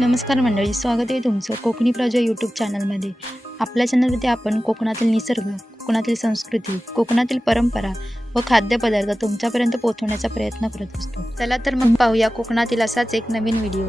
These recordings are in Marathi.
नमस्कार मंडळी स्वागत आहे तुमचं कोकणी प्रजा यूट्यूब चॅनलमध्ये आपल्या चॅनलमध्ये आपण कोकणातील निसर्ग कोकणातील संस्कृती कोकणातील परंपरा व खाद्यपदार्थ तुमच्यापर्यंत पोहोचवण्याचा प्रयत्न करत असतो चला तर मग पाहूया कोकणातील असाच एक नवीन व्हिडिओ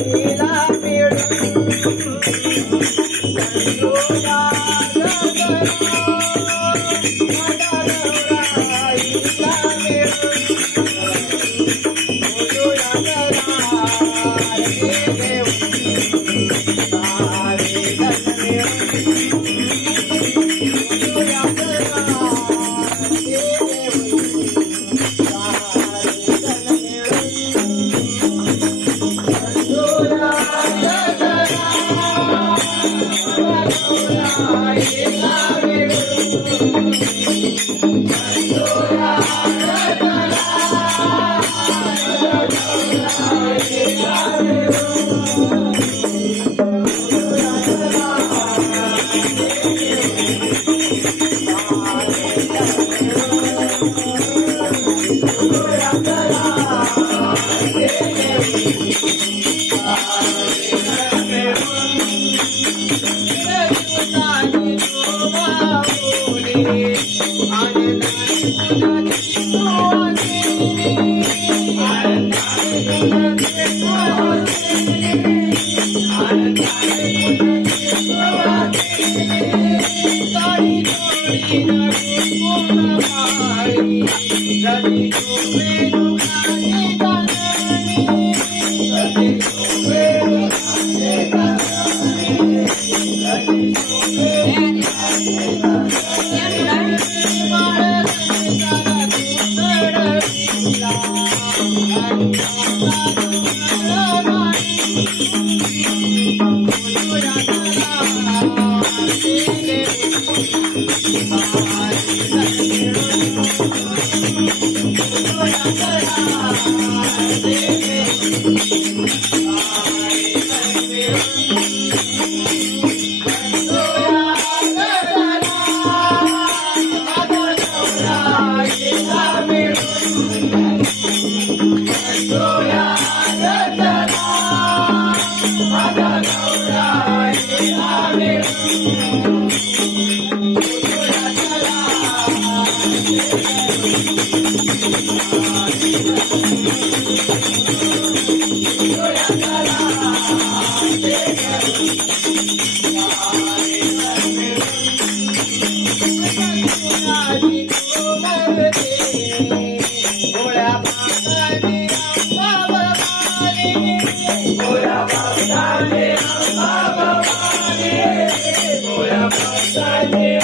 गौराईला मिळून Sahib,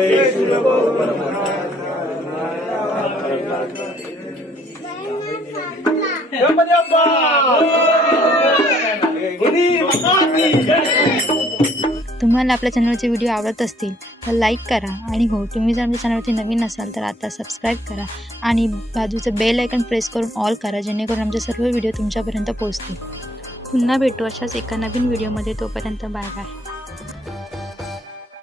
तुम्हाला आपल्या चॅनलचे व्हिडिओ आवडत असतील तर लाईक करा आणि हो तुम्ही जर आमच्या चॅनलवरती नवीन असाल तर आता सबस्क्राईब करा आणि बाजूचं बेल आयकन प्रेस करून ऑल करा जेणेकरून आमचे सर्व व्हिडिओ तुमच्यापर्यंत पोहोचतील पुन्हा भेटू अशाच एका नवीन व्हिडिओमध्ये तोपर्यंत बाय बाय